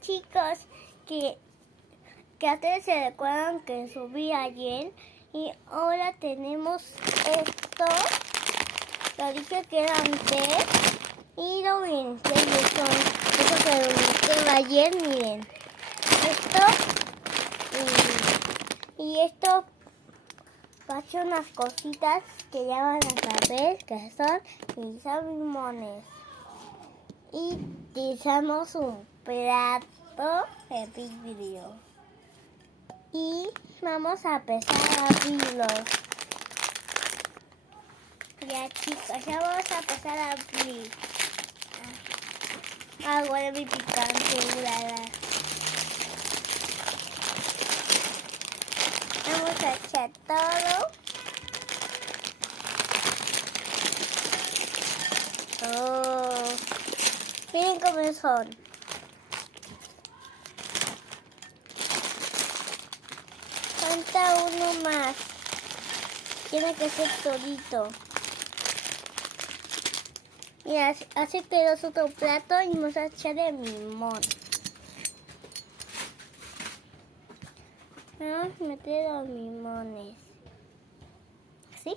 chicos, que ustedes se recuerdan que subí ayer y ahora tenemos esto. Lo dije que eran tres y lo vinté y eso que lo vinté ayer, miren. Esto y esto pasó unas cositas que ya van a saber que son mis limones. Y utilizamos un plato de vidrio. Y vamos a empezar a abrirlos. Ya chicos, ya vamos a empezar a abrir. Huele muy picante, ¿verdad? Vamos a echar todo. Oh, miren cómo son. Falta uno más. Tiene que ser todito. Mira, así quedó otro plato y vamos a echar el limón. Vamos a meter los limones. ¿Sí?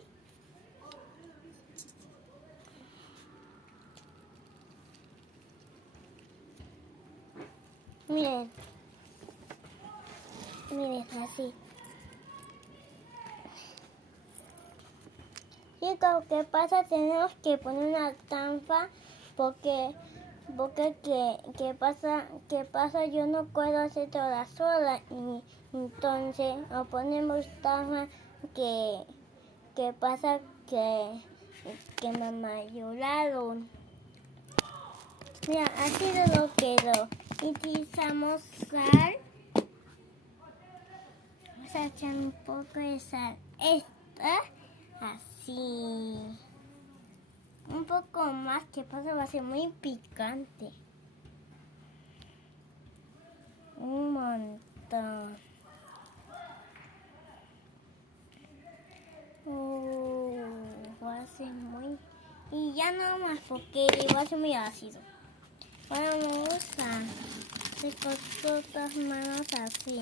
Miren. Miren, así. Chicos, ¿qué pasa? Tenemos que poner una trampa porque ¿qué pasa? Yo no puedo hacer toda sola y entonces nos ponemos trampa que pasa que me ayudaron. Mira, así lo quedó. Utilizamos sal. Vamos a echar un poco de sal. Esta, así. Un poco más, que pasa, va a ser muy picante. Un montón. Va a ser muy... Y ya no más porque va a ser muy ácido. Vamos a hacer con todas manos así.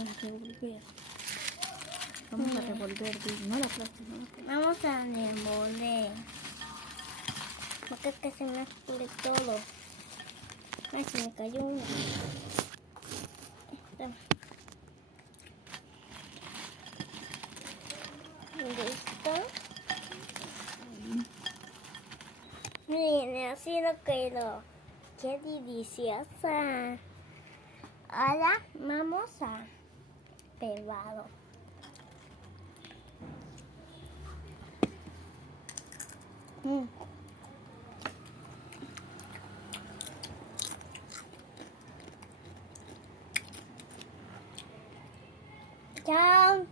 Vamos a revolver, no la aplastes, ¿no? Vamos a revolver. Porque es que se me escurre todo. Ay, se me cayó uno. ¿Listo? Miren, así lo quedó. ¡Qué deliciosa! Ahora vamos a pelarlo. Chao.